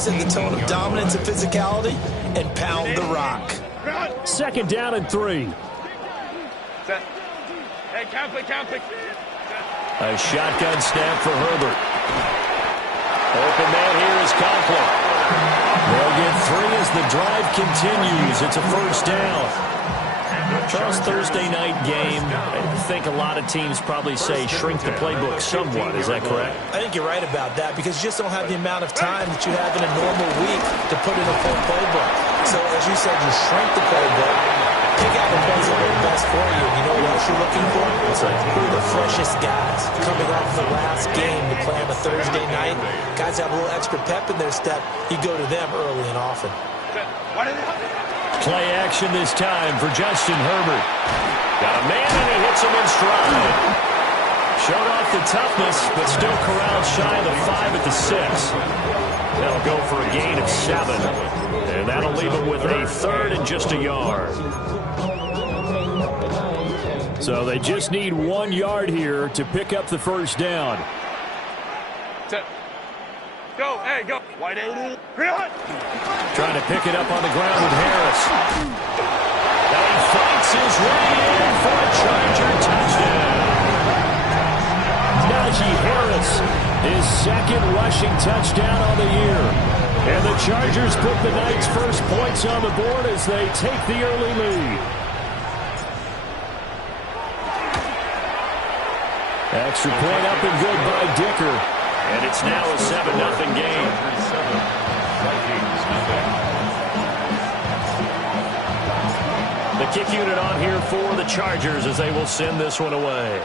set the tone of dominance and physicality and pound the rock. Second down and 3. Set. Hey, count it. A shotgun snap for Herbert. Open man here is Conklin. They'll get 3 as the drive continues. It's a first down. Charles, Thursday night game, I think a lot of teams probably say shrink the playbook somewhat. Is that correct? I think you're right about that because you just don't have the amount of time that you have in a normal week to put in a full playbook. So, as you said, you shrink the playbook, pick out the plays that work best for you. You know what else you're looking for? It's like who are the freshest guys coming off the last game to play on a Thursday night. Guys have a little extra pep in their step. You go to them early and often. Play action this time for Justin Herbert. Got a man and he hits him in stride. Showed off the toughness, but still corralled shy of the 5 at the 6. That'll go for a gain of 7. And that'll leave him with a 3rd and just a yard. So they just need 1 yard here to pick up the first down. Go, hey, go. Wide eight. Trying to pick it up on the ground with Harris. Now he fights his way in for a Charger touchdown. Najee Harris, his 2nd rushing touchdown on the year. And the Chargers put the Knights' first points on the board as they take the early lead. Extra point up and good by Dicker. And it's now a 7-0 game. The kick unit on here for the Chargers as they will send this one away.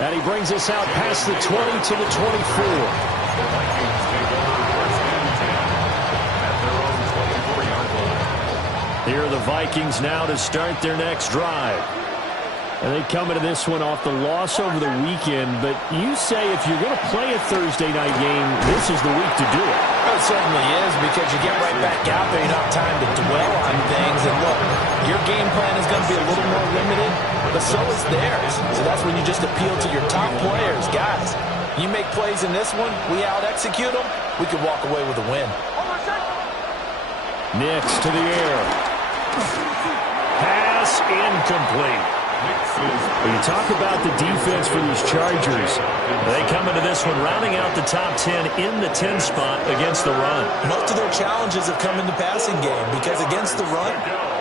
And he brings us out past the 20 to the 24. Here are the Vikings now to start their next drive. And they come into this one off the loss over the weekend, but you say if you're going to play a Thursday night game, this is the week to do it. Well, it certainly is because you get right back out there. You don't have time to dwell on things. And look, your game plan is going to be a little more limited, but so is theirs. So that's when you just appeal to your top players. Guys, you make plays in this one, we out-execute them, we could walk away with a win. Nix to the air. Pass incomplete. When you talk about the defense for these Chargers, they come into this one rounding out the top 10 in the 10 spot against the run. Most of their challenges have come in the passing game because against the run,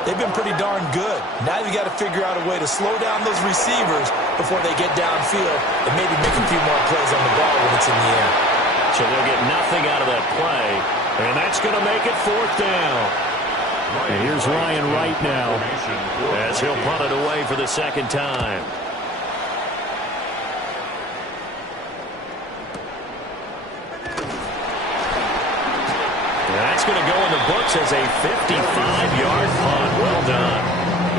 they've been pretty darn good. Now you've got to figure out a way to slow down those receivers before they get downfield and maybe make a few more plays on the ball when it's in the air. So they'll get nothing out of that play, and that's going to make it 4th down. And here's Ryan Wright now as he'll punt it away for the 2nd time. And that's going to go in the books as a 55-yard punt. Well done.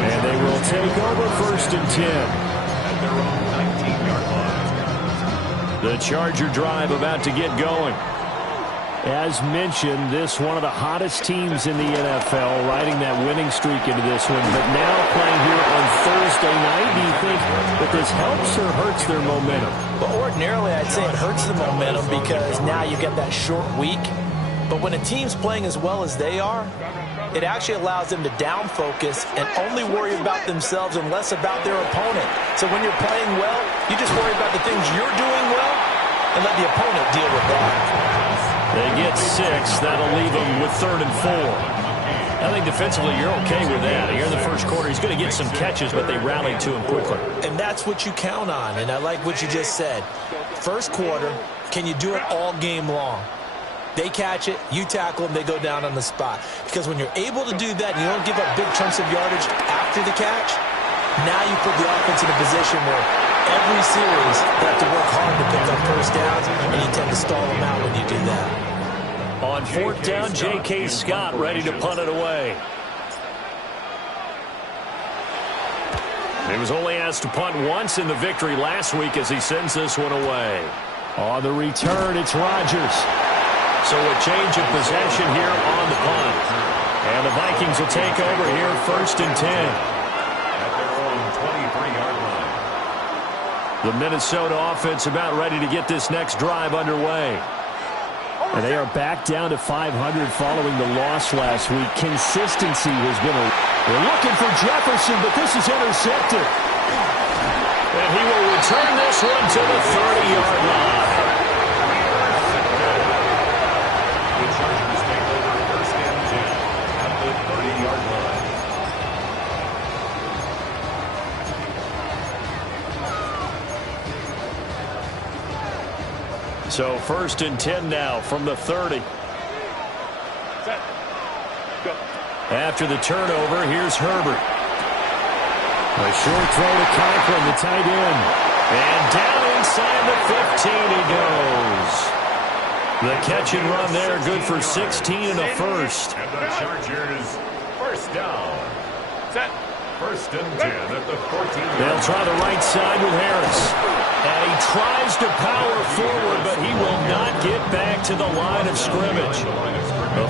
And they will take over 1st and 10. At their own 19-yard line. The Charger drive about to get going. As mentioned, this one of the hottest teams in the NFL, riding that winning streak into this one, but now playing here on Thursday night. Do you think that this helps or hurts their momentum? Well, ordinarily, I'd say it hurts the momentum because now you get that short week. But when a team's playing as well as they are, it actually allows them to down focus and only worry about themselves and less about their opponent. So when you're playing well, you just worry about the things you're doing well and let the opponent deal with that. They get 6. That'll leave them with 3rd and 4. I think defensively you're okay with that. Here in the first quarter, he's going to get some catches, but they rallied to him quickly. And that's what you count on, and I like what you just said. First quarter, can you do it all game long? They catch it, you tackle them, they go down on the spot. Because when you're able to do that and you don't give up big chunks of yardage after the catch, now you put the offense in a position where every series they have to work hard to pick up first downs, and you tend to stall them out when you do that. On 4th down, J.K. Scott ready to punt it away. He was only asked to punt once in the victory last week as he sends this one away. On the return, it's Rodgers. So a change of possession here on the punt. And the Vikings will take over here 1st and 10. At their own 23-yard line. The Minnesota offense about ready to get this next drive underway. And they are back down to 500 following the loss last week. Consistency has been They're looking for Jefferson, but this is intercepted. And he will return this one to the 30-yard line. The Chargers take over 1st and 10 at the 30-yard line. So 1st and 10 now from the 30. Set. Go. After the turnover, here's Herbert. A short throw to Conklin, the tight end. And down inside the 15 he goes. The catch and run there, good for 16 and a first. And the Chargers, 1st down. Set. 1st and 10 at the 14. They'll try the right side with Harris. And he tries to power forward, but he will not get back to the line of scrimmage.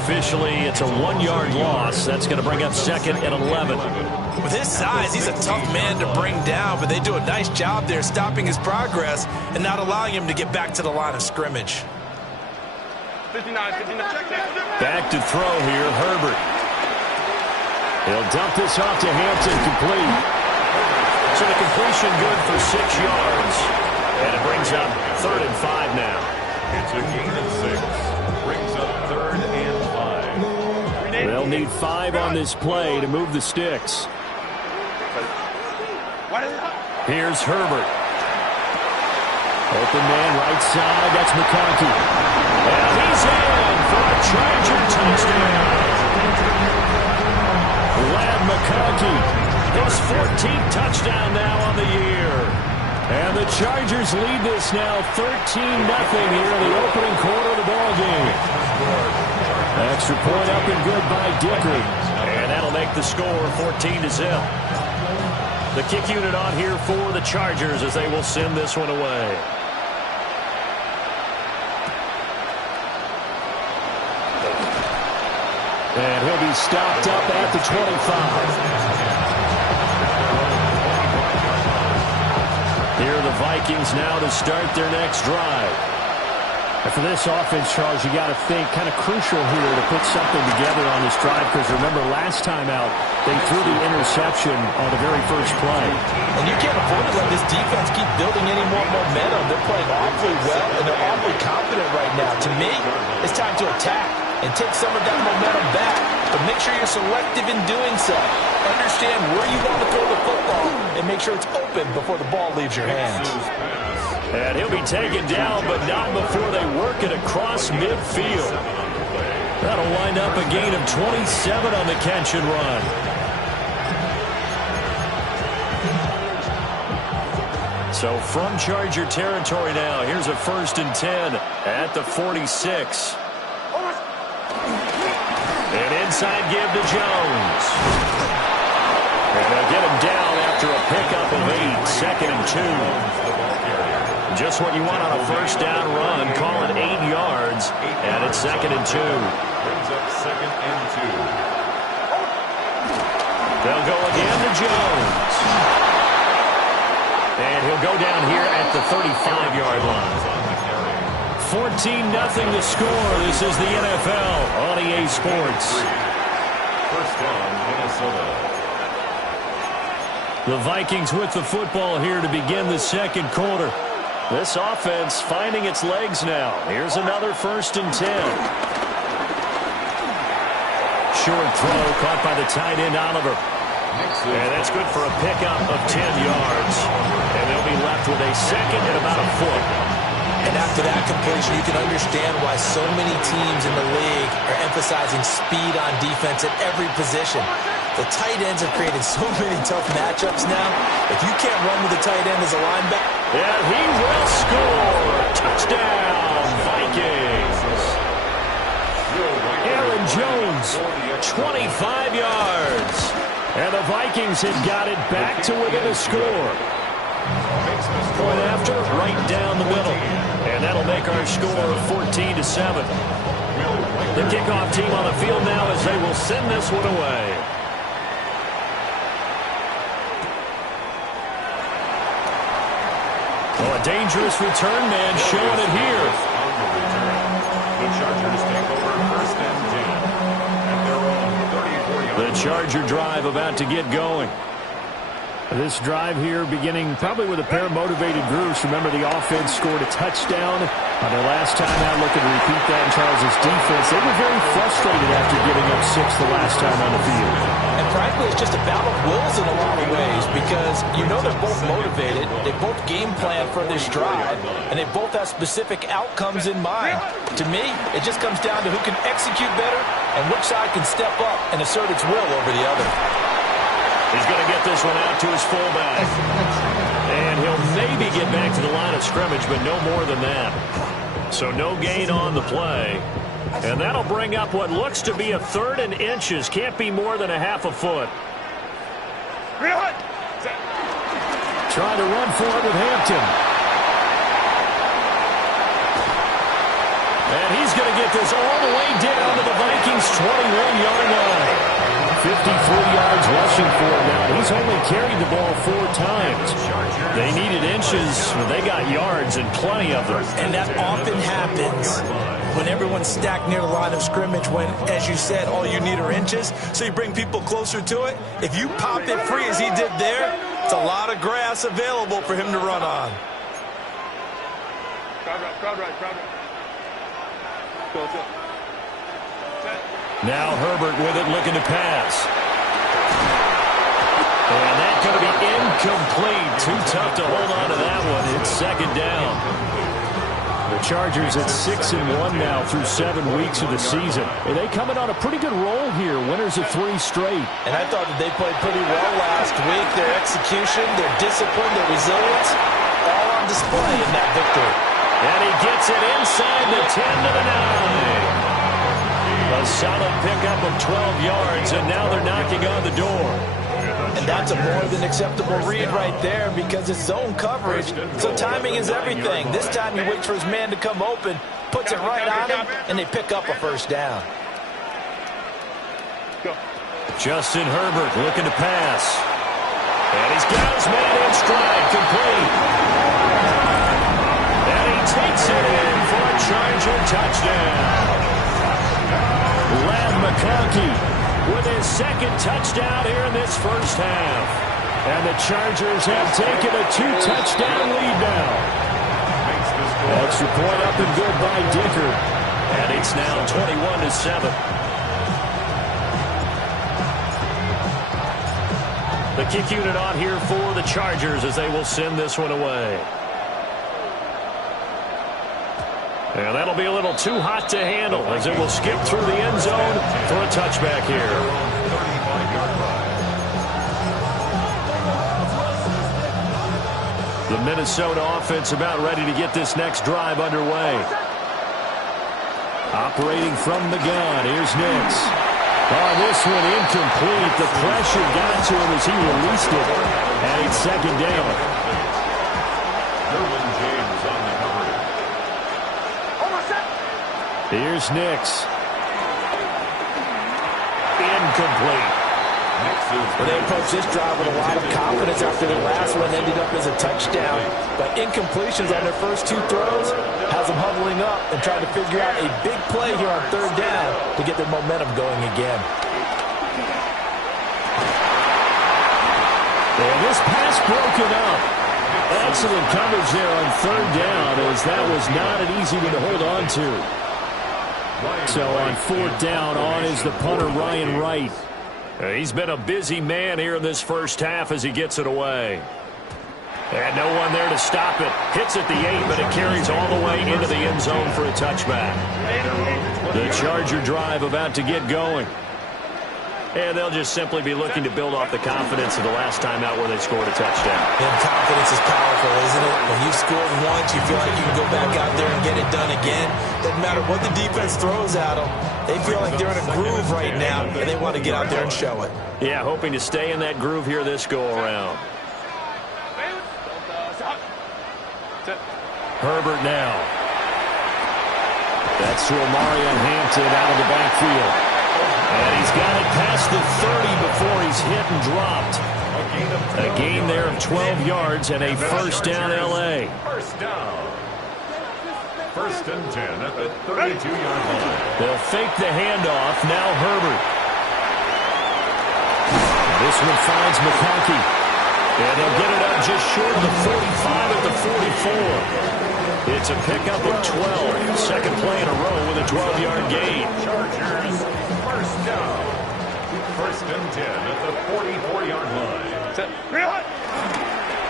Officially, it's a 1-yard loss. That's going to bring up 2nd and 11. With his size, he's a tough man to bring down, but they do a nice job there stopping his progress and not allowing him to get back to the line of scrimmage. 59, 59. Back to throw here, Herbert. He'll dump this off to Hampton, complete. So the completion good for 6 yards. And it brings up 3rd and 5 now. It's a gain of 6. Brings up 3rd and 5. They'll need 5 on this play to move the sticks. Here's Herbert. Open man right side. That's McConkey. And he's in for a Charger touchdown. Lad McConkey, his 14th touchdown now on the year. And the Chargers lead this now 13-0 here in the opening quarter of the ball game. Extra point up and good by Dicker. And that'll make the score 14-0. The kick unit on here for the Chargers as they will send this one away. And he'll be stopped up at the 25. Here are the Vikings now to start their next drive. And for this offense, Charles, you got to think kind of crucial here to put something together on this drive, because remember last time out they threw the interception on the very first play. And you can't afford to let this defense keep building any more momentum. They're playing awfully well, and they're awfully confident right now. To me, it's time to attack and take some of that momentum back. But make sure you're selective in doing so. Understand where you want to throw the football and make sure it's open before the ball leaves your hands. And he'll be taken down, but not before they work it across midfield. That'll wind up a gain of 27 on the catch and run. So from Charger territory now, here's a 1st and 10 at the 46. And inside give to Jones. And they'll get him down after a pickup of 8, 2nd and 2. Just what you want on a 1st down run. Call it 8 yards. And it's 2nd and 2. Brings up 2nd and 2. They'll go again to Jones. And he'll go down here at the 35-yard line. 14-0 the score. This is the NFL on EA Sports. 1st down, Minnesota. The Vikings with the football here to begin the 2nd quarter. This offense finding its legs now. Here's another 1st and 10. Short throw caught by the tight end Oliver. And that's good for a pickup of 10 yards. And they'll be left with a 2nd and about a foot. And after that completion, you can understand why so many teams in the league are emphasizing speed on defense at every position. The tight ends have created so many tough matchups now. If you can't run with the tight end as a linebacker. And he will score. Touchdown, Vikings. Aaron Jones, 25 yards. and the Vikings have got it back to within a score. Point after, right down the middle. And that'll make our score 14-7. The kickoff team on the field now as they will send this one away. dangerous return man showing it here. The Chargers take over first and 10 at their own 34 yard. The Charger drive about to get going. This drive here beginning probably with a pair of motivated groups. Remember, the offense scored a touchdown on their last time out. Looking to repeat that in Charles' defense. They were very frustrated after giving up 6 the last time on the field. And frankly, it's just a battle of wills in a lot of ways because you know they're both motivated. They both game plan for this drive, and they both have specific outcomes in mind. To me, it just comes down to who can execute better and which side can step up and assert its will over the other. He's going to get this one out to his fullback. And he'll maybe get back to the line of scrimmage, but no more than that. So no gain on the play. And that'll bring up what looks to be a 3rd and inches. Can't be more than a half a foot. Trying to run for it with Hampton. And he's going to get this all the way down to the Vikings' 21-yard line. 53 yards rushing for him now. He's only carried the ball 4 times. They needed inches, but they got yards and plenty of them. And that often happens when everyone's stacked near the line of scrimmage when, as you said, all you need are inches. So you bring people closer to it. If you pop it free as he did there, it's a lot of grass available for him to run on. Crowd right. Go. Now Herbert with it, looking to pass. And that's going to be incomplete. Too tough to hold on to that one. It's 2nd down. The Chargers at 6-1 now through 7 weeks of the season. And they coming on a pretty good roll here. Winners of 3 straight. And I thought that they played pretty well last week. Their execution, their discipline, their resilience, all on display in that victory. And he gets it inside the 10 to the 9. A solid pickup of 12 yards, and now they're knocking on the door. And that's a more than acceptable read right there because it's zone coverage, so timing is everything. This time he waits for his man to come open, puts it right on him, and they pick up a 1st down. Justin Herbert looking to pass. And he's got his man in stride, complete. And he takes it in for a Charger touchdown. Lad McConkey with his 2nd touchdown here in this 1st half. And the Chargers have taken a 2-touchdown lead now. Extra point up and good by Dicker. And it's now 21-7. The kick unit on here for the Chargers as they will send this one away. And that'll be a little too hot to handle as it will skip through the end zone for a touchback here. The Minnesota offense about ready to get this next drive underway. Operating from the gun, here's Nix. Oh, this one incomplete. The pressure got to him as he released it. And it's 2nd down. Here's Nix. Incomplete. Well, they approached this drive with a lot of confidence after their last one ended up as a touchdown. But incompletions on their first 2 throws has them huddling up and trying to figure out a big play here on 3rd down to get their momentum going again. And this pass broken up. Excellent coverage there on 3rd down as that was not an easy one to hold on to. So on 4th down, on is the punter, Ryan Wright. He's been a busy man here in this 1st half as he gets it away. And no one there to stop it. Hits at the 8, but it carries all the way into the end zone for a touchback. The Charger drive about to get going. And they'll just simply be looking to build off the confidence of the last time out where they scored a touchdown. And confidence is powerful, isn't it? When you've scored once, you feel like you can go back out there and get it done again. Doesn't matter what the defense throws at them. They feel like they're in a groove right now, and they want to get out there and show it. Yeah, hoping to stay in that groove here this go-around. Herbert now. That's to Omarion Hampton out of the backfield. And he's got it past the 30 before he's hit and dropped. A gain there of 12 yards and a first down L.A. First down. First and 10 at the 32-yard line. They'll fake the handoff. Now Herbert. This one finds McConkey. And they'll get it up just short of the 45 at the 44. It's a pickup of 12. Second play in a row with a 12-yard gain. Chargers, first down. First and 10 at the 44-yard line.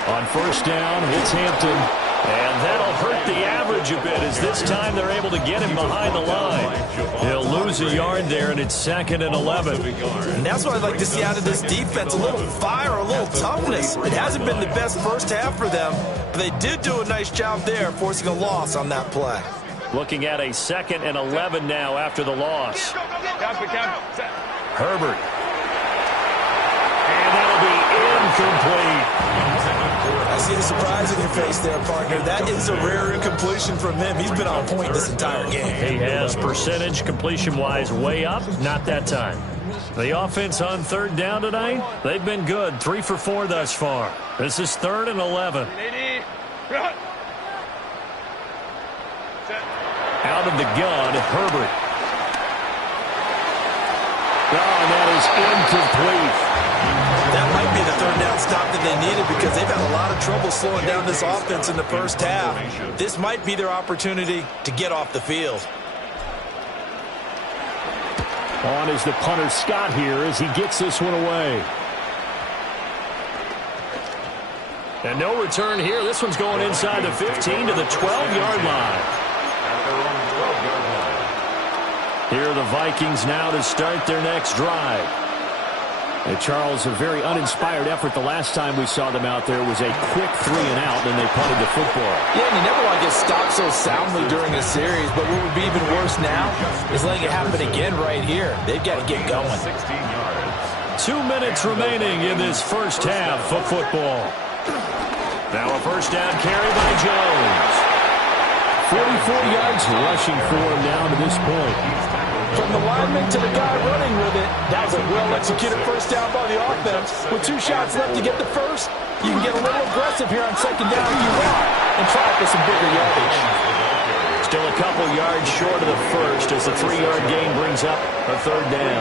On first down, it's Hampton. And that'll hurt the average a bit as this time they're able to get him behind the line. He'll lose a yard there, and it's second and 11. And that's what I'd like to see out of this defense, a little fire, a little toughness. It hasn't been the best first half for them, but they did do a nice job there, forcing a loss on that play. Looking at a second and 11 now after the loss. Herbert. And that'll be incomplete. I see the surprise in your face there, partner. That is a rare incompletion from him. He's been on point this entire game. He has percentage completion-wise way up. Not that time. The offense on third down tonight, they've been good. 3 for 4 thus far. This is third and 11. Out of the gun, Herbert. Oh, and that is incomplete. That might be the third down stop that they needed because they've had a lot of trouble slowing down this offense in the first half. This might be their opportunity to get off the field. On is the punter Scott here as he gets this one away. And no return here. This one's going inside the 15 to the 12-yard line. Here are the Vikings now to start their next drive. And Charles, a very uninspired effort. The last time we saw them out there was a quick 3 and out, and they punted the football. Yeah, and you never want to get stopped so soundly during a series, but what would be even worse now is letting it happen again right here. They've got to get going. 16 yards. 2 minutes remaining in this first half of football. Now a first down carry by Jones. 44 yards rushing for him down to this point. From the lineman to the guy running with it, that was a well-executed first down by the offense. With 2 shots left to get the first, you can get a little aggressive here on second down if you want and try for some bigger yardage. Still a couple yards short of the first as the 3-yard gain brings up a third down.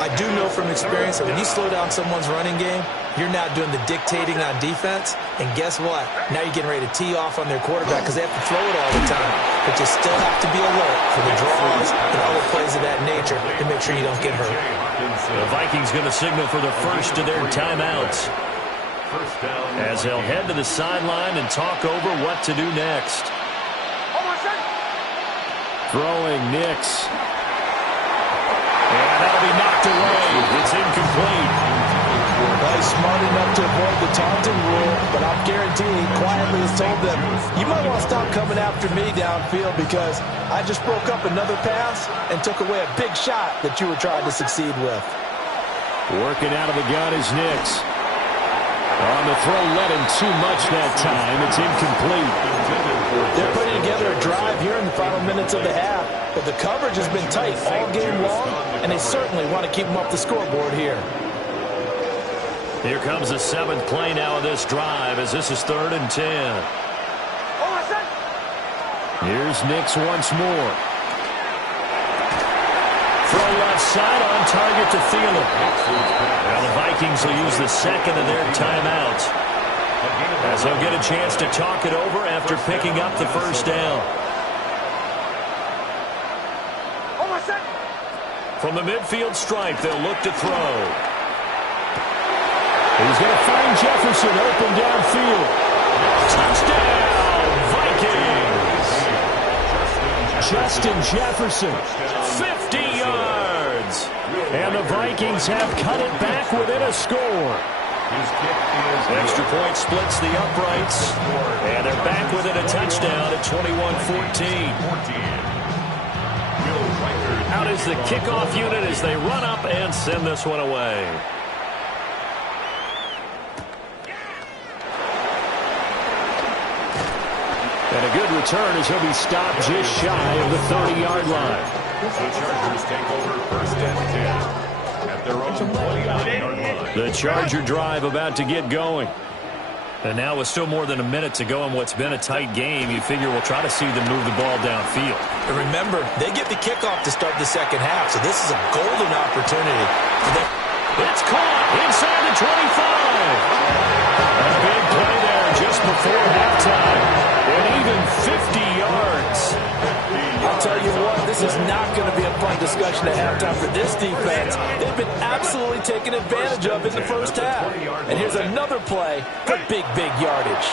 I do know from experience that when you slow down someone's running game, you're not doing the dictating on defense. And guess what? Now you're getting ready to tee off on their quarterback because they have to throw it all the time. But you still have to be alert for the draws and other plays of that nature to make sure you don't get hurt. The Vikings going to signal for the first of their timeouts as they'll head to the sideline and talk over what to do next. Throwing Nix. And that'll be knocked away. It's incomplete. Well, he's smart enough to avoid the taunting rule, but I'm guaranteeing he quietly has told them, you might want to stop coming after me downfield because I just broke up another pass and took away a big shot that you were trying to succeed with. Working out of the gun is Nix. On the throw, led him too much that time. It's incomplete. They're putting together a drive here in the final minutes of the half, but the coverage has been tight all game long, and they certainly want to keep them off the scoreboard here. Here comes the 7th play now of this drive as this is 3rd and 10. Here's Nix once more. Throw left side on target to Thielen. Now the Vikings will use the second of their timeouts as they'll get a chance to talk it over after picking up the first down. From the midfield stripe, they'll look to throw. He's going to find Jefferson open downfield. Touchdown, Vikings! Justin Jefferson. 50 yards! And the Vikings have cut it back within a score. Extra point splits the uprights. And they're back within a touchdown at 21-14. Out is the kickoff unit as they run up and send this one away. And a good return as he'll be stopped just shy of the 30-yard line. The Chargers take over first and 10 at their their own 29-yard line. The Charger drive about to get going. And now with still more than a minute to go in what's been a tight game, you figure we'll try to see them move the ball downfield. And remember, they get the kickoff to start the second half, so this is a golden opportunity. It's caught inside the 25. A big play there just before halftime. And even 50 yards. I'll tell you what, this is not going to be a fun discussion at halftime for this defense. They've been absolutely taken advantage of in the first half. And here's another play for big yardage.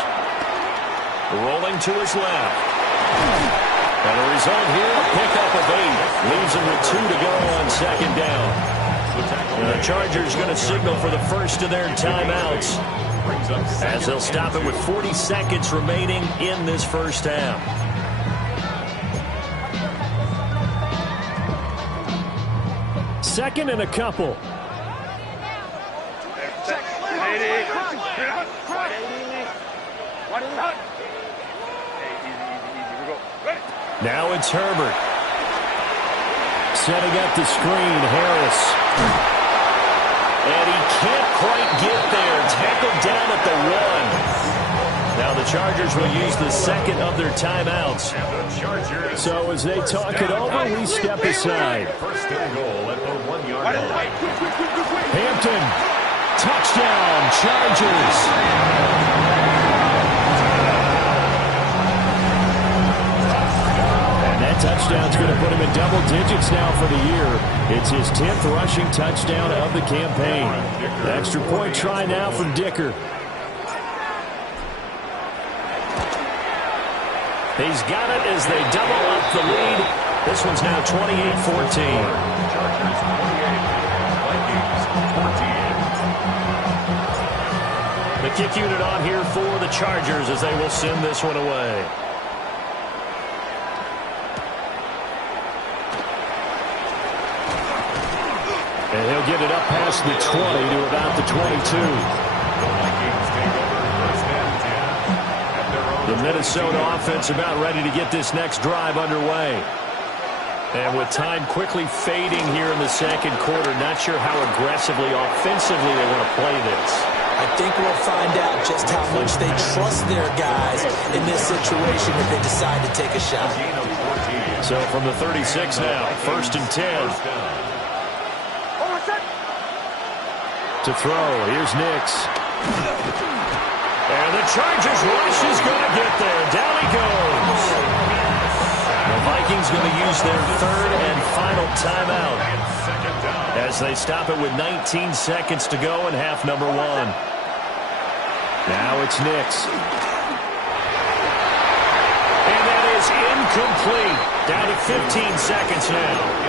Rolling to his left. And the result here, a pickup of 8. Leaves him with 2 to go on second down. And the Chargers going to signal for the first of their timeouts, as they'll stop it with 40 seconds remaining in this first half. Second and a couple. Now it's Herbert. Setting up the screen, Harris. And he can't quite get there. Tackled down at the 1. Now the Chargers will use the second of their timeouts. So as they talk it over, we step aside. First and goal at the 1-yard line. Hampton, touchdown, Chargers. Touchdown's going to put him in double digits now for the year. It's his 10th rushing touchdown of the campaign. The extra point try now from Dicker. He's got it as they double up the lead. This one's now 28-14. Chargers 28, Vikings 14. The kick unit on here for the Chargers as they will send this one away. And he'll get it up past the 20 to about the 22. The Minnesota offense about ready to get this next drive underway. And with time quickly fading here in the second quarter, not sure how aggressively, offensively they want to play this. I think we'll find out just how much they trust their guys in this situation if they decide to take a shot. So from the 36 now, 1st and 10. To throw, here's Nix. And the Chargers rush is going to get there. Down he goes. The Vikings going to use their 3rd and final timeout as they stop it with 19 seconds to go in half number 1. Now it's Nix. And that is incomplete. Down to 15 seconds now.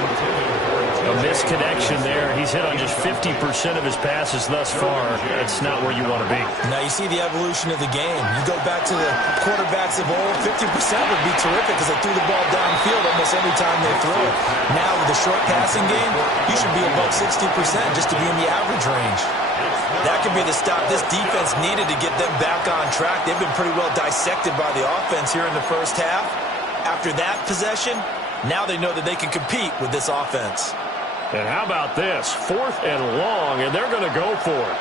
A misconnection there. He's hit on just 50% of his passes thus far. It's not where you want to be. Now you see the evolution of the game. You go back to the quarterbacks of old, 50% would be terrific because they threw the ball downfield almost every time they throw it. Now with the short passing game, you should be above 60% just to be in the average range. That could be the stop this defense needed to get them back on track. They've been pretty well dissected by the offense here in the first half. After that possession, now they know that they can compete with this offense. And how about this? 4th and long, and they're going to go for it.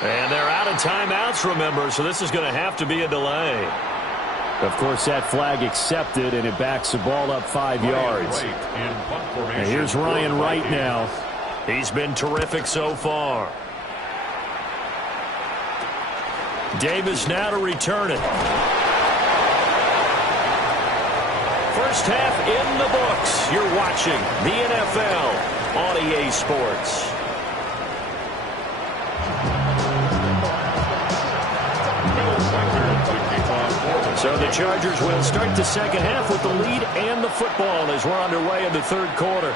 And they're out of timeouts, remember, so this is going to have to be a delay. Of course, that flag accepted, and it backs the ball up 5 yards. And here's Ryan Wright now. He's been terrific so far. Davis now to return it. First half in the books. You're watching the NFL on EA Sports. So the Chargers will start the second half with the lead and the football as we're underway in the third quarter.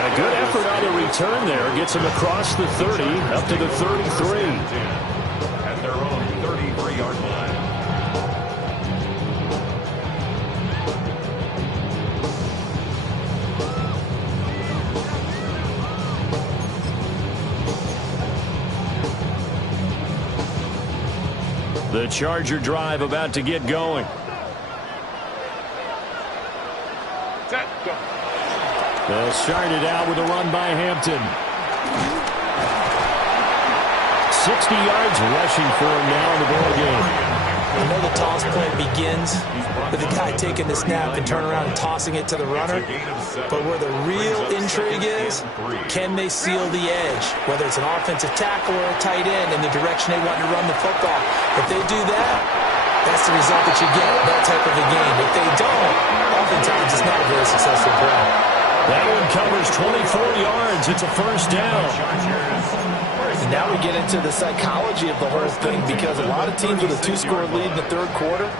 And a good effort on the return there. Gets him across the 30, up to the 33. At their own 33-yard line. The Charger drive about to get going. Set. Go. They'll start it out with a run by Hampton. 60 yards rushing for him now in the ball game. I know the toss play begins with the guy taking the snap and turn around and tossing it to the runner. But where the real intrigue is, can they seal the edge? Whether it's an offensive tackle or a tight end in the direction they want to run the football. If they do that, that's the result that you get, that type of a game. If they don't, oftentimes it's not a very successful play. That one covers 24 yards. It's a first down. And now we get into the psychology of the whole thing, because a lot of teams with a 2-score lead in the third quarter,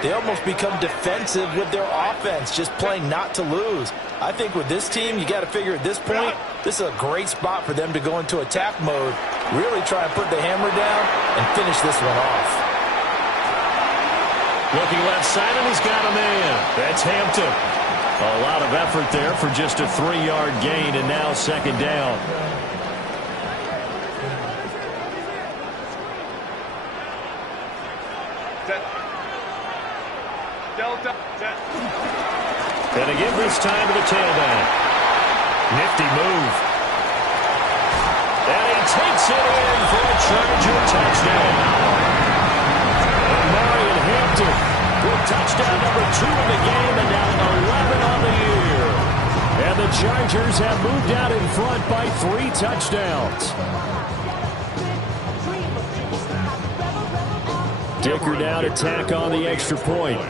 they almost become defensive with their offense, just playing not to lose. I think with this team, you got to figure at this point, this is a great spot for them to go into attack mode, really try and put the hammer down and finish this one off. Looking left side, and he's got a man. That's Hampton. A lot of effort there for just a 3-yard gain, and now second down. Set. Delta. Set. And again this time to the tailback. Nifty move. And he takes it in for a Charger touchdown. And Marion Hampton with touchdown number 2 in the game, and now 11 on the year. And the Chargers have moved out in front by 3 touchdowns. Dicker down to tack on the extra point.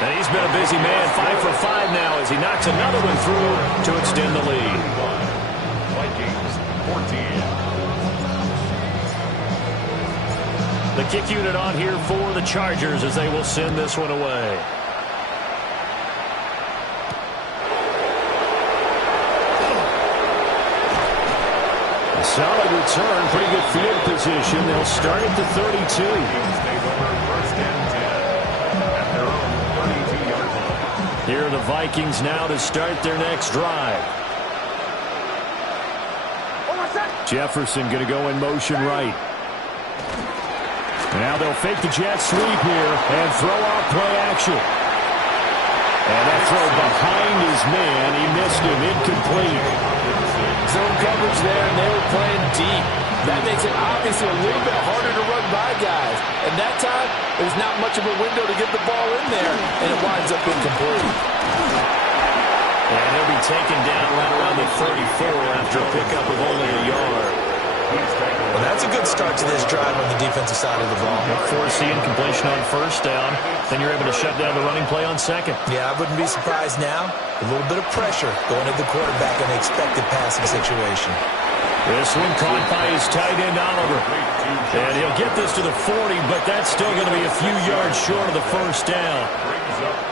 And he's been a busy man, 5 for 5 now as he knocks another one through to extend the lead. Vikings 14. The kick unit on here for the Chargers as they will send this one away. A solid return, pretty good field position. They'll start at the 32. Stays over first and 10 at their own 32-yard line. Here are the Vikings now to start their next drive. Jefferson going to go in motion right. Now they'll fake the jet sweep here and throw off play action. And that throw behind his man. He missed him, incomplete. Zone coverage there, and they were playing deep. That makes it obviously a little bit harder to run by guys. And that time, there's not much of a window to get the ball in there, and it winds up incomplete. And he'll be taken down right around the 34 after a pickup of only a yard. Well, that's a good start to this drive on the defensive side of the ball. Forcing completion on first down. Then you're able to shut down the running play on second. Yeah, I wouldn't be surprised now. A little bit of pressure going at the quarterback in the expected passing situation. This one caught by his tight end, Oliver. And he'll get this to the 40, but that's still going to be a few yards short of the first down.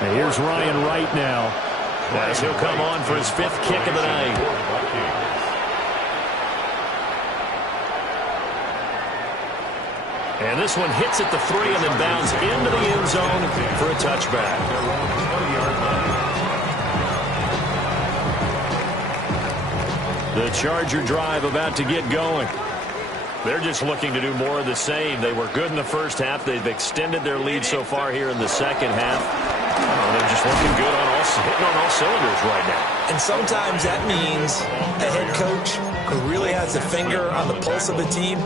And here's Ryan Wright now. As he'll come on for his 5th kick of the night. And this one hits at the 3 and then bounds into the end zone for a touchback. The Charger drive about to get going. They're just looking to do more of the same. They were good in the first half. They've extended their lead so far here in the second half. They're just looking good on hitting on all cylinders right now. And sometimes that means a head coach who really has a finger on the pulse of a team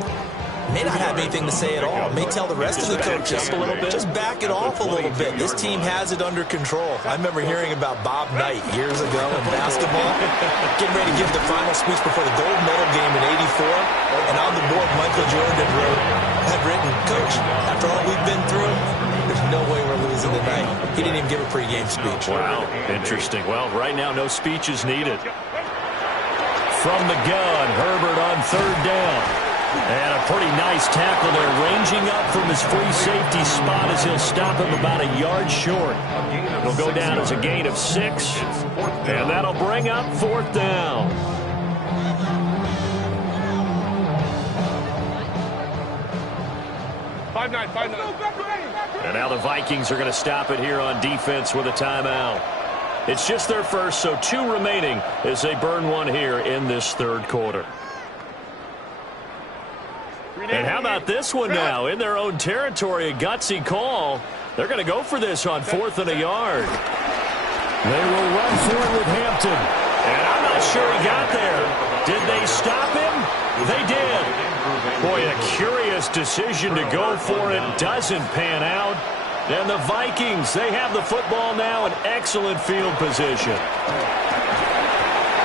may not have anything to say at all. May tell the rest of the coaches a little bit. Just back it off a little bit. This team has it under control. I remember hearing about Bob Knight years ago in basketball, getting ready to give the final speech before the gold medal game in '84. And on the board, Michael Jordan had written, "Coach, after all we've been through, there's no way we're losing tonight." He didn't even give a pregame speech. Wow, interesting. Well, right now, no speech is needed. From the gun, Herbert on 3rd down. And a pretty nice tackle there, ranging up from his free safety spot as he'll stop him about a yard short. It'll go down as a gain of 6, and that'll bring up 4th down. Five nine. And now the Vikings are going to stop it here on defense with a timeout. It's just their first, so 2 remaining as they burn one here in this 3rd quarter. And how about this one now? In their own territory, a gutsy call. They're going to go for this on 4th and a yard. They will run for it with Hampton. And I'm not sure he got there. Did they stop him? They did. Boy, a curious decision to go for it. Doesn't pan out. And the Vikings, they have the football now in excellent field position.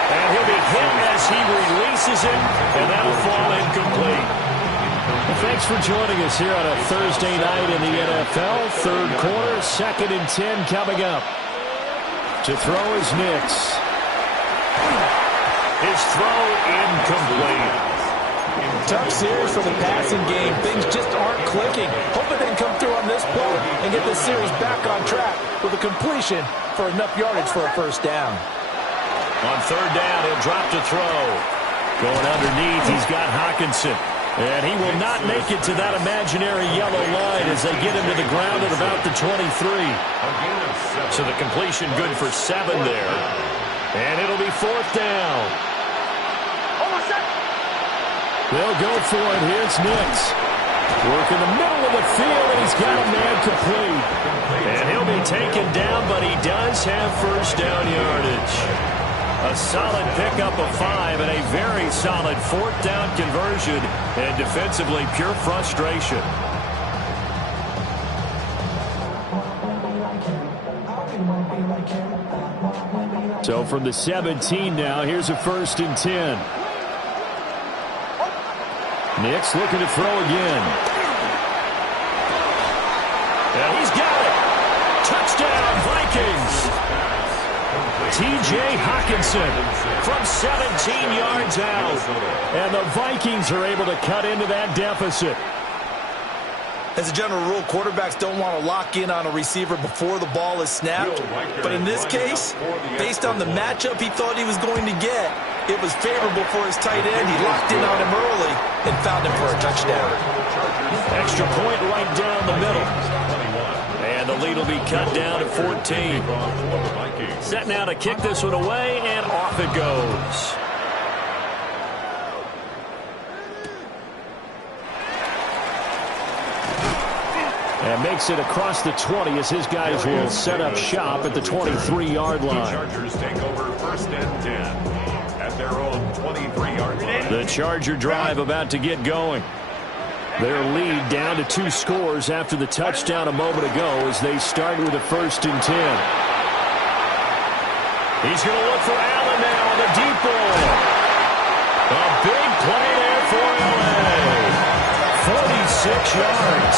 And he'll be hit as he releases it, and that'll fall incomplete. Well, thanks for joining us here on a Thursday night in the NFL. 3rd quarter, 2nd and 10 coming up. To throw is Nix. His throw incomplete. Tough series for the passing game. Things just aren't clicking. Hoping they can come through on this play and get this series back on track with a completion for enough yardage for a 1st down. On 3rd down, he'll drop to throw. Going underneath, he's got Hockenson. And he will not make it to that imaginary yellow line as they get him to the ground at about the 23. So the completion good for 7 there. And it'll be 4th down. They'll go for it. Here's Nix. Work in the middle of the field, and he's got a man complete. And he'll be taken down, but he does have 1st down yardage. A solid pickup of 5 and a very solid 4th down conversion. And defensively, pure frustration. So from the 17 now, here's a 1st and 10. Nix looking to throw again. And he's got it. Touchdown, Vikings. T.J. Hockenson from 17 yards out. And the Vikings are able to cut into that deficit. As a general rule, quarterbacks don't want to lock in on a receiver before the ball is snapped. But in this case, based on the matchup he thought he was going to get, it was favorable for his tight end. He locked in on him early and found him for a touchdown. Extra point right down the middle. And the lead will be cut down to 14. Set now to kick this one away, and off it goes. And makes it across the 20 as his guys will set up shop at the 23-yard line. The Chargers take over 1st and 10 at their own 23-yard line. The Charger drive about to get going. Their lead down to 2 scores after the touchdown a moment ago as they start with a 1st and 10. He's going to look for Allen now on the deep ball. A big play there for L.A. 46 yards.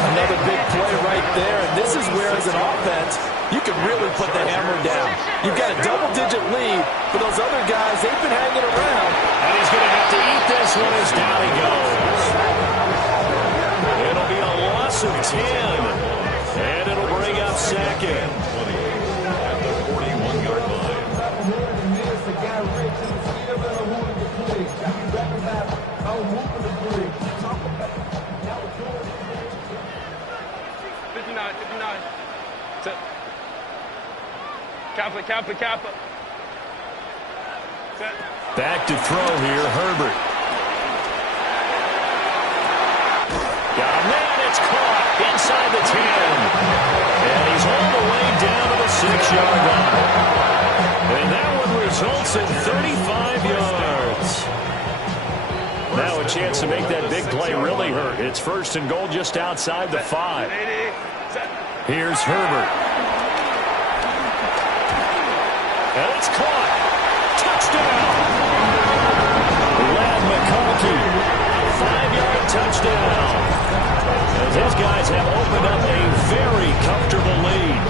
Another big play right there. And this is where, as an offense, you can really put the hammer down. You've got a double-digit lead, but those other guys, they've been hanging around. And he's going to have to eat this one as down he goes. It'll be a loss of 10. And it'll bring up 2nd. At the 41-yard line. 59. Set. Kappa. Set. Back to throw here, Herbert. Got a man, it's caught inside the 10. And he's all the way down to the 6-yard line. And that one results in 35 yards. Now a chance to make that big play really hurt. It's 1st and goal just outside the 5. Here's Herbert. And it's caught. Touchdown. Lad McConkey. 5-yard touchdown. As his guys have opened up a very comfortable lead.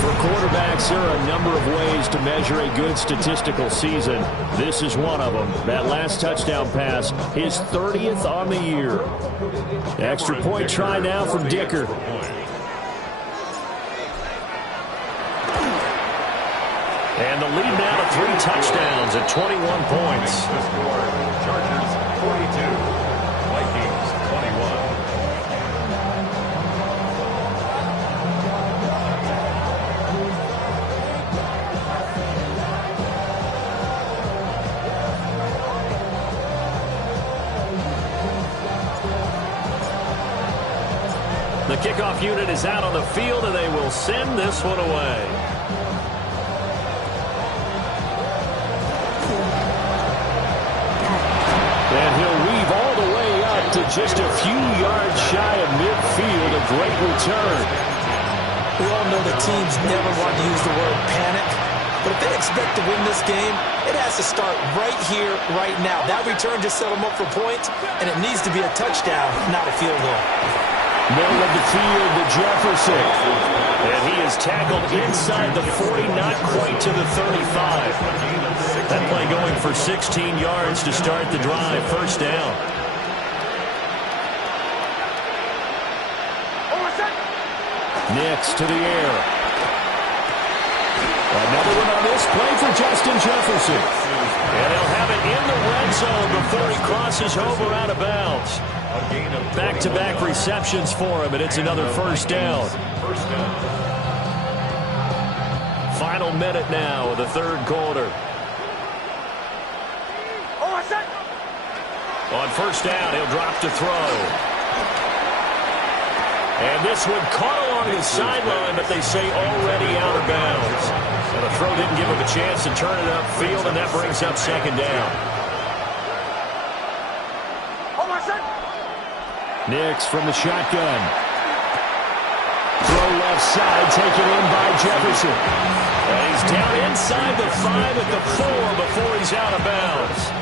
For quarterbacks, there are a number of ways to measure a good statistical season. This is one of them. That last touchdown pass, his 30th on the year. Extra point try now from Dicker. And the lead now to 3 touchdowns at 21 points. The score, Chargers 42, Vikings 21. The kickoff unit is out on the field, and they will send this one away. And he'll weave all the way up to just a few yards shy of midfield. A great return. We all know the teams never want to use the word panic, but if they expect to win this game, it has to start right here, right now. That return just set them up for points, and it needs to be a touchdown, not a field goal. Middle of the field to Jefferson. And he is tackled inside the 40, not quite to the 35. That play going for 16 yards to start the drive. First down. Next to the air. Another one on this play for Justin Jefferson. And he'll have it in the red zone before he crosses over out of bounds. Back-to-back receptions for him, and it's another first down. Final minute now of the third quarter. On first down, he'll drop to throw. And this one caught along the sideline, but they say already out of bounds. And the throw didn't give him a chance to turn it upfield, and that brings up second down. Next from the shotgun. Throw left side, taken in by Jefferson. And he's down inside the 5 at the 4 before he's out of bounds.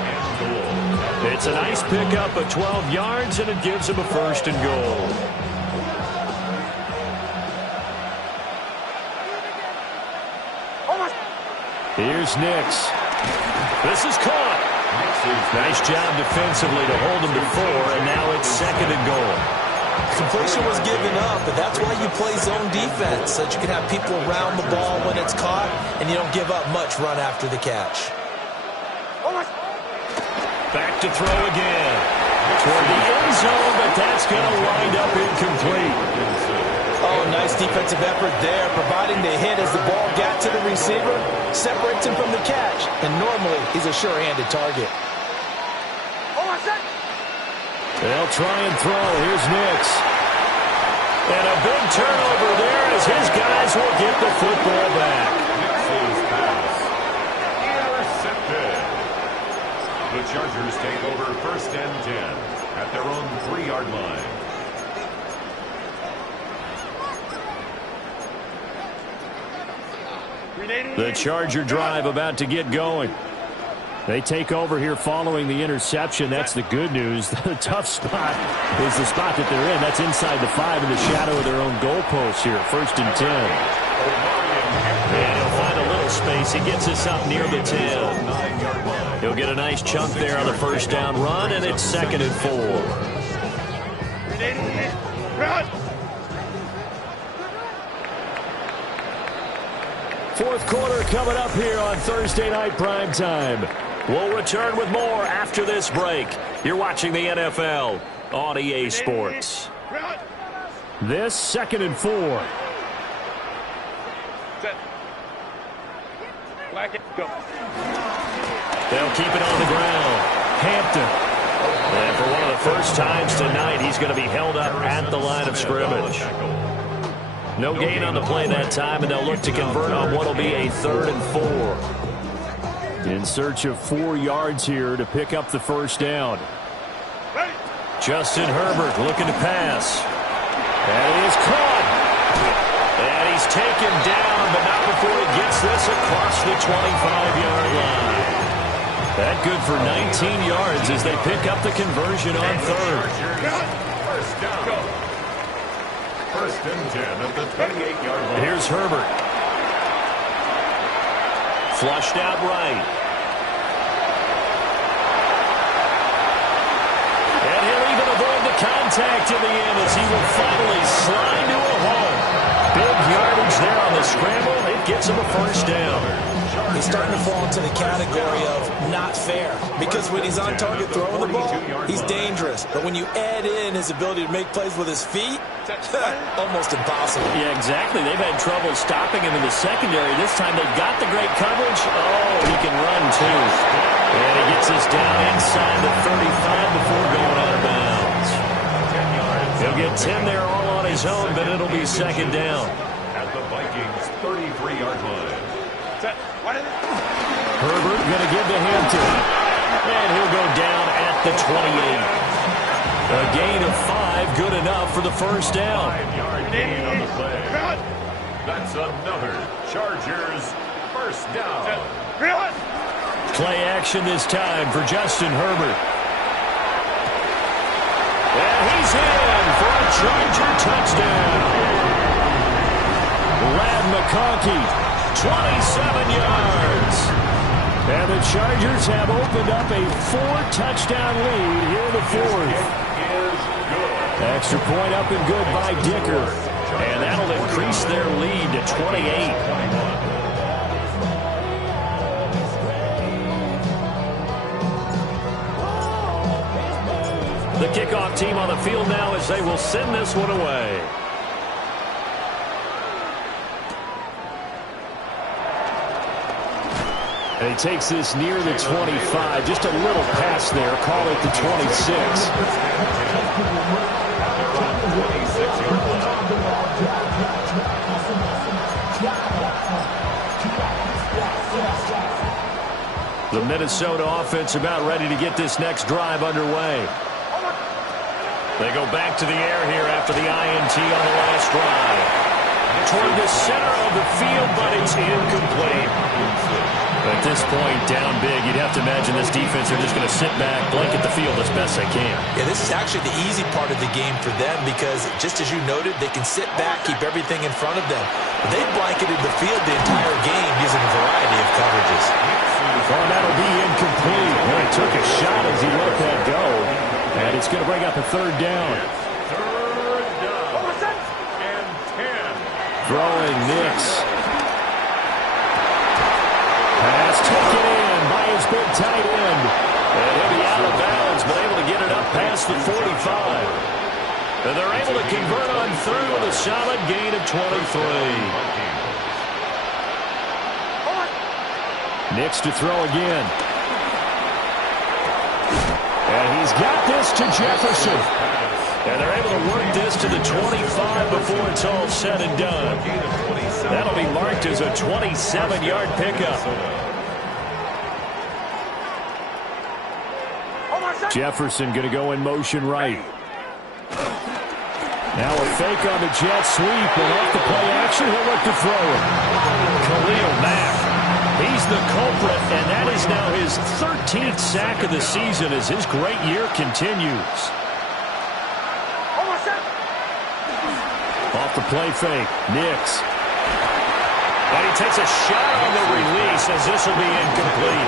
It's a nice pickup of 12 yards, and it gives him a first and goal. Here's Nix. This is caught. Nice job defensively to hold him to 4, and now it's second and goal. Completion was given up, but that's why you play zone defense, so that you can have people around the ball when it's caught, and you don't give up much run after the catch. Back to throw again. Toward the end zone, but that's going to wind up incomplete. Oh, nice defensive effort there, providing the hit as the ball got to the receiver, separates him from the catch, and normally he's a sure-handed target. They'll try and throw. Here's Nix. And a big turnover there as his guys will get the football back. Nix's pass. Intercepted. The Chargers take over first and 10 at their own 3-yard line. The Charger drive about to get going. They take over here following the interception. That's the good news. The tough spot is the spot that they're in. That's inside the 5 in the shadow of their own goalpost here. First and 10. And he'll find a little space. He gets us up near the 10. He'll get a nice chunk there on the first down run, and it's second and 4. Fourth quarter coming up here on Thursday Night Primetime. We'll return with more after this break. You're watching the NFL on EA Sports. This second and 4. Go. They'll keep it on the ground. Hampton. And for one of the first times tonight, he's going to be held up at the line of scrimmage. No gain on the play that time, and they'll look to convert on what will be a 3rd and 4. In search of 4 yards here to pick up the first down. Justin Herbert looking to pass. And he is caught. And he's taken down, but not before he gets this across the 25-yard line. That not good for 19 yards as they pick up the conversion on third. First down. First and 10 at the 28-yard line. Here's Herbert. Flushed out right. And he'll even avoid the contact in the end as he will finally slide to a home. Big yardage there on the scramble. It gets him a first down. He's starting to fall into the category of not fair, because when he's on target throwing the ball, he's dangerous. But when you add in his ability to make plays with his feet, almost impossible. Yeah, exactly. They've had trouble stopping him in the secondary. This time they've got the great coverage. Oh, he can run too. And he gets us down inside the 35 before going out of bounds. He'll get 10 there all on his own, but it'll be second down. At the Vikings' 33-yard line. Herbert going to give the hand to him. And he'll go down at the 28. A gain of 5, good enough for the first down. 5-yard gain on the play. That's another Chargers first down. Play action this time for Justin Herbert. And he's in for a Charger touchdown. Ladd McConkey, 27 yards. And the Chargers have opened up a 4-touchdown lead here in the fourth. Extra point up and good by Dicker. And that'll increase their lead to 28. The kickoff team on the field now as they will send this one away. And he takes this near the 25. Just a little pass there. Call it the 26. The Minnesota offense about ready to get this next drive underway. They go back to the air here after the INT on the last drive. Toward the center of the field, but it's incomplete. At this point, down big, you'd have to imagine this defense are just going to sit back, blanket the field as best they can. Yeah, this is actually the easy part of the game for them because, just as you noted, they can sit back, keep everything in front of them. But they blanketed the field the entire game using a variety of coverages. Oh, that'll be incomplete. Well, he took a shot as he let that go. And it's going to bring up a third down. Third down. And 10. Throwing Nix. Pass taken in by his big tight end. And he'll be out of bounds, but able to get it up past the 45. And they're able to convert on through with a solid gain of 23. Nix to throw again. And he's got this to Jefferson. And they're able to work this to the 25 before it's all said and done. That'll be marked as a 27-yard pickup. Jefferson going to go in motion right. Now a fake on the jet sweep, and off the play action, he'll look to throw it. Khalil Mack, he's the culprit, and that is now his 13th sack of the season as his great year continues. Off the play fake, Nix. And he takes a shot on the release as this will be incomplete.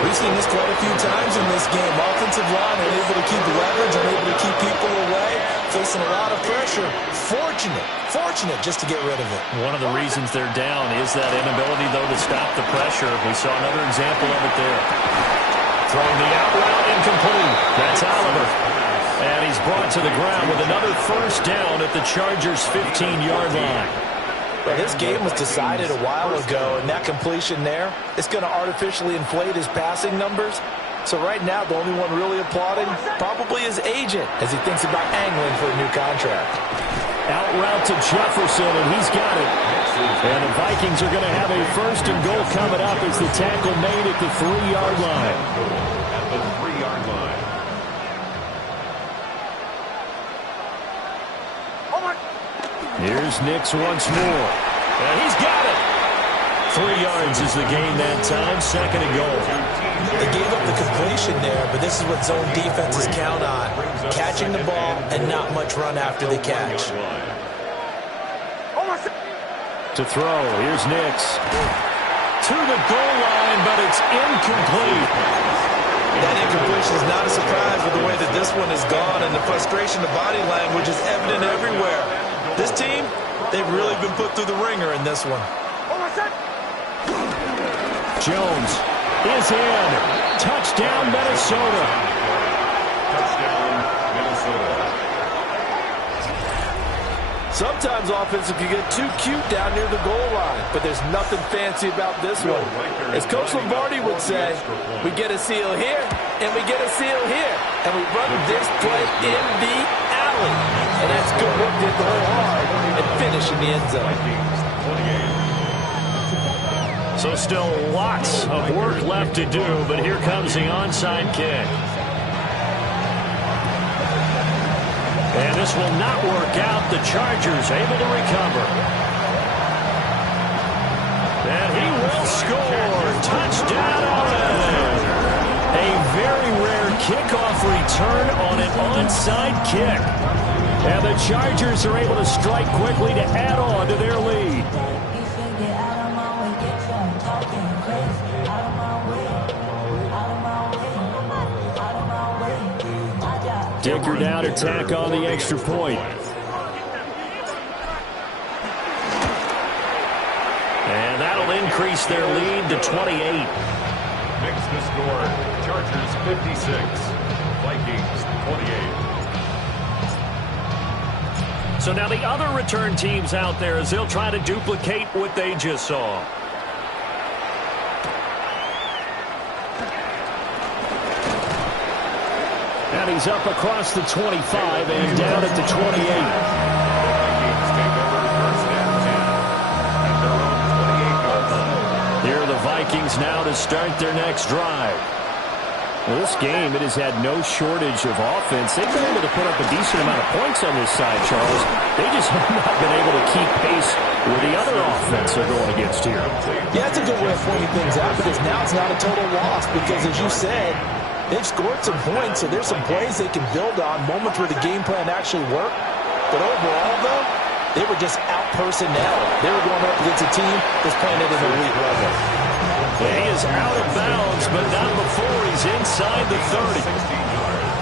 We've seen this quite a few times in this game. Offensive line unable to keep leverage, unable to keep people away, facing a lot of pressure. Fortunate just to get rid of it. One of the reasons they're down is that inability, though, to stop the pressure. We saw another example of it there. Throwing the out route, incomplete. That's Oliver. And he's brought to the ground with another first down at the Chargers' 15-yard line. Well, this game was decided a while ago, and that completion there, it's going to artificially inflate his passing numbers. So right now, the only one really applauding probably his agent as he thinks about angling for a new contract. Out route to Jefferson, and he's got it. And the Vikings are going to have a first and goal coming up as the tackle made at the 3-yard line. At the 3-yard line. Here's Nix once more. And he's got it. 3 yards is the gain that time. Second and goal. They gave up the completion there, but this is what zone defenses count on. Catching the ball and not much run after the catch. To throw, here's Nix. To the goal line, but it's incomplete. That incompletion is not a surprise with the way that this one is gone, and the frustration of body language is evident everywhere. This team, they've really been put through the ringer in this one. Jones is in. Touchdown, Minnesota. Touchdown, Minnesota. Sometimes offenses can get too cute down near the goal line, but there's nothing fancy about this one. As Coach Lombardi would say, we get a seal here, and we get a seal here, and we run this play in the alley. And that's good work to hit the hole hard and finish in the end zone. So still lots of work left to do, but here comes the onside kick. And this will not work out. The Chargers able to recover. And he will score. Touchdown Owen. A very rare kickoff return on an onside kick. And the Chargers are able to strike quickly to add on to their lead. Dicker down to tack on the extra point. And that'll increase their lead to 28. Makes the score. Chargers 56. Vikings 28. So now the other return teams out there as they'll try to duplicate what they just saw. And he's up across the 25 and down at the 28. Vikings take over first and 10 at their own 28-yard line. Here are the Vikings now to start their next drive. Well, this game, it has had no shortage of offense. They've been able to put up a decent amount of points on this side, Charles. They just have not been able to keep pace with the other offense they're going against here. Yeah, that's a good way of pointing things out, because now it's not a total loss, because as you said, they've scored some points, so there's some plays they can build on, moments where the game plan actually worked. But overall, though, they were just out-personnel. They were going up against a team that's playing at an elite level. He is out of bounds, but not before he's inside the 30.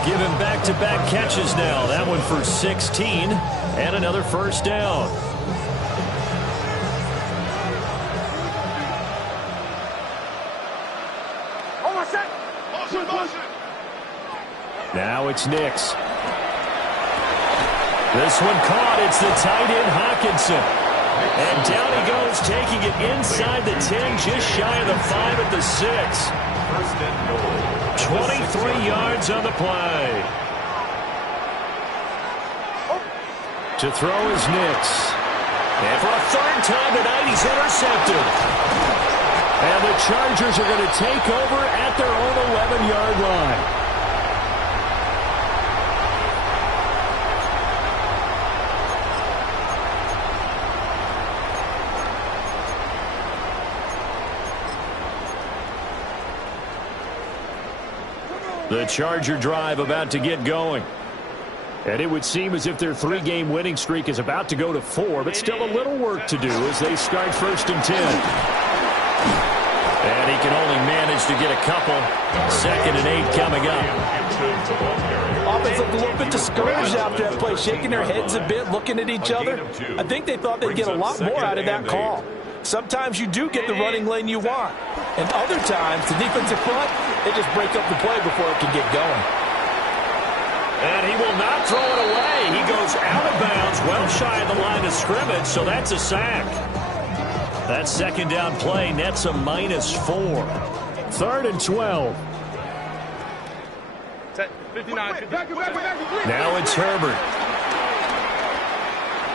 Give him back-to-back catches now. That one for 16 and another first down. Now it's Nix. This one caught. It's the tight end Hawkinson. And down he goes, taking it inside the 10, just shy of the 5 at the 6. First and goal. 23 yards on the play. To throw is Nix. And for a third time tonight, he's intercepted. And the Chargers are going to take over at their own 11-yard line. The Charger drive about to get going. And it would seem as if their 3-game winning streak is about to go to 4, but still a little work to do as they start first and 10. And he can only manage to get a couple. Second and 8 coming up. Offense looked a little bit discouraged after that play, shaking their heads a bit, looking at each other. I think they thought they'd get a lot more out of that call. Sometimes you do get the running lane you want. And other times, the defensive front, they just break up the play before it can get going. And he will not throw it away. He goes out of bounds, well shy of the line of scrimmage, so that's a sack. That second down play nets a -4. Third and 12. 59. Now it's Herbert.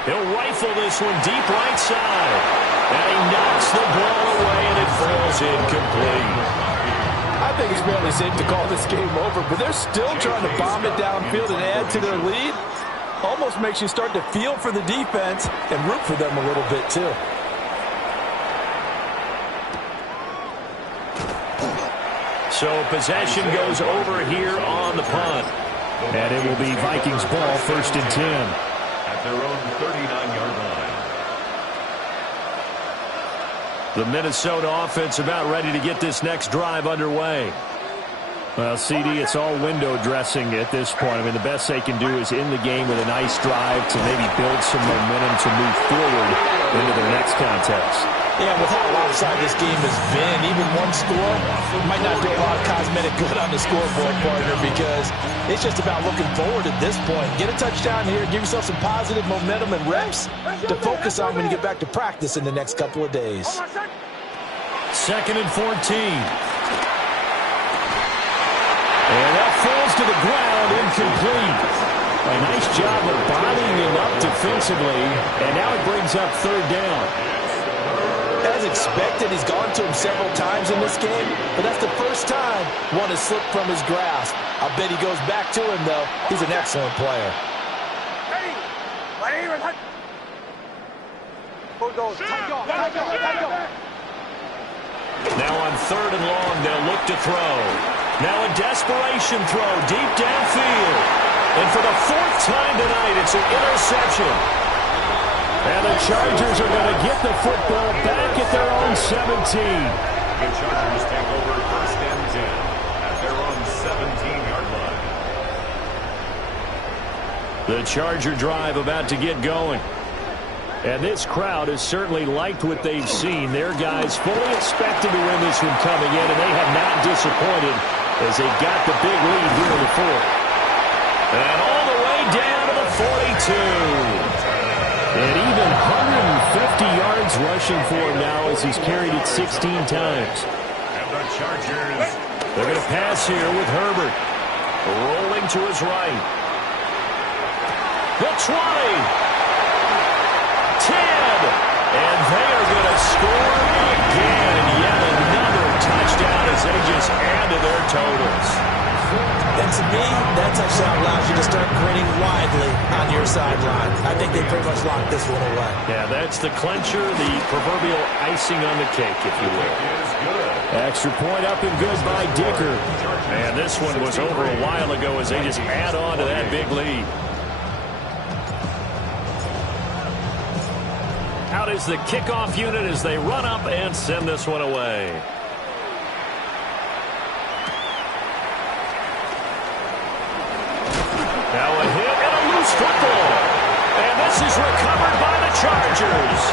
He'll rifle this one deep right side. And he knocks the ball away, and it falls incomplete. I think it's fairly safe to call this game over, but they're still trying to bomb it downfield and add to their lead. Almost makes you start to feel for the defense and root for them a little bit, too. So possession goes over here on the punt. And it will be Vikings ball, 1st and 10. At their own 39-yard line. The Minnesota offense about ready to get this next drive underway. Well, CD, it's all window dressing at this point. I mean, the best they can do is in the game with a nice drive to maybe build some momentum to move forward into their next contest. Yeah, with how lopsided this game has been, even one score might not do a lot of cosmetic good on the scoreboard, partner, because it's just about looking forward at this point. Get a touchdown here, give yourself some positive momentum and reps to focus on when you get back to practice in the next couple of days. 2nd and 14. And that falls to the ground, incomplete. A nice job of bodying him up defensively, and now it brings up 3rd down. As expected, he's gone to him several times in this game, but that's the first time one has slipped from his grasp. I bet he goes back to him, though. He's an excellent player. Now on 3rd and long, they'll look to throw. Now a desperation throw deep downfield. And for the 4th time tonight, it's an interception. And the Chargers are going to get the football back at their own 17. The Chargers take over 1st and 10 at their own 17-yard line. The Charger drive about to get going. And this crowd has certainly liked what they've seen. Their guys fully expected to win this one coming in, and they have not disappointed as they got the big lead here in the 4th. And all the way down to the 42. And even 150 yards rushing for him now as he's carried it 16 times. And the Chargers, they're going to pass here with Herbert. Rolling to his right. The 20. 10. And they are going to score again. Yet another touchdown as they just add to their totals. And to me, that touchdown allows you to start grinning widely on your sideline. I think they pretty much locked this one away. Yeah, that's the clincher, the proverbial icing on the cake, if you will. Extra point up and good by Dicker. And this one was over a while ago as they just add on to that big lead. Out is the kickoff unit as they run up and send this one away. Now a hit and a loose football. And this is recovered by the Chargers.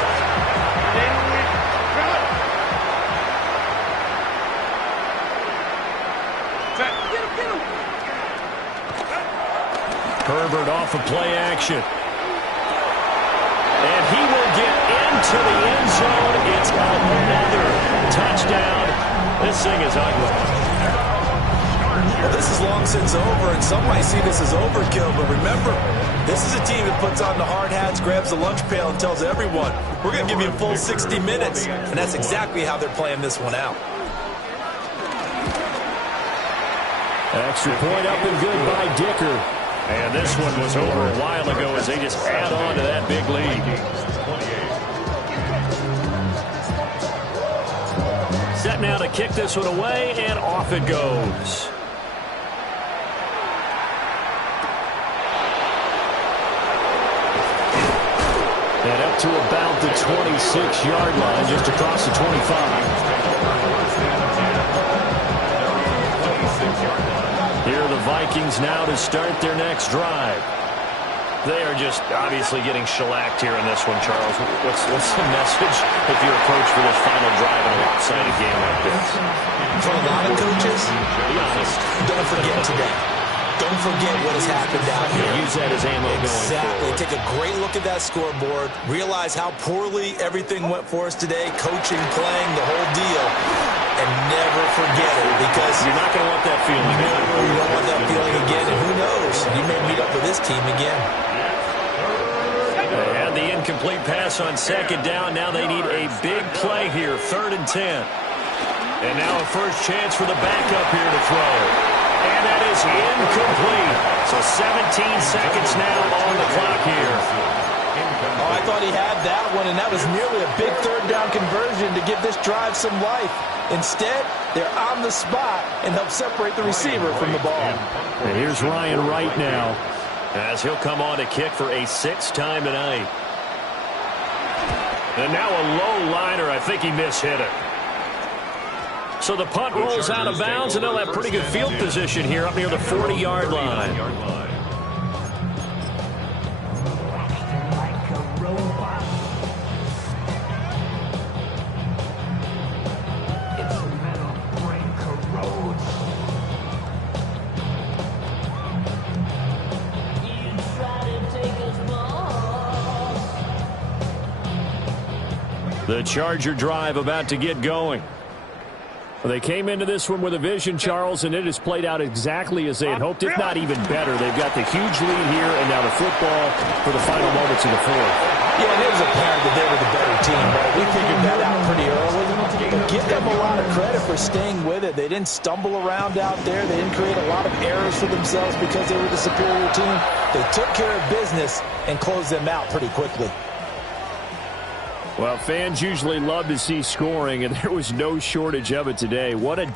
Herbert off of play action. And he will get into the end zone. It's another touchdown. This thing is ugly. Well, this is long since over, and some might see this as overkill, but remember, this is a team that puts on the hard hats, grabs the lunch pail, and tells everyone, we're going to give you a full 60 minutes, and that's exactly how they're playing this one out. Extra point up and good by Dicker. And this one was over a while ago as they just add on to that big lead. Set now to kick this one away, and off it goes. And up to about the 26-yard line, just across the 25. Here are the Vikings now to start their next drive. They are just obviously getting shellacked here in this one, Charles. What's the message if you're approached for this final drive in a lopsided game like this? For a lot of coaches, Be honest. don't forget today. Don't forget what has happened out here. Use that as ammo going Exactly. forward. Take a great look at that scoreboard. Realize how poorly everything went for us today. Coaching, playing, the whole deal. And never forget it, because You're not going to want that feeling again. you don't want that feeling again. And who knows? You may meet up with this team again. They had the incomplete pass on 2nd down. Now they need a big play here, 3rd and 10. And now a first chance for the backup here to throw. And that is incomplete. So 17 seconds now on the clock here. Oh, I thought he had that one, and that was nearly a big 3rd down conversion to give this drive some life. Instead, they're on the spot and help separate the receiver from the ball. And here's Ryan Wright now. As he'll come on to kick for a 6th time tonight. And now a low liner. I think he mishit it. So the punt rolls out of bounds, and they'll have pretty good field position here up near the 40-yard line. The Charger drive about to get going. Well, they came into this one with a vision, Charles, and it has played out exactly as they had hoped, if not even better. They've got the huge lead here, and now the football for the final moments of the fourth. Yeah, and it was apparent that they were the better team, but we figured that out pretty early. But give them a lot of credit for staying with it. They didn't stumble around out there. They didn't create a lot of errors for themselves because they were the superior team. They took care of business and closed them out pretty quickly. Well, fans usually love to see scoring, and there was no shortage of it today. What a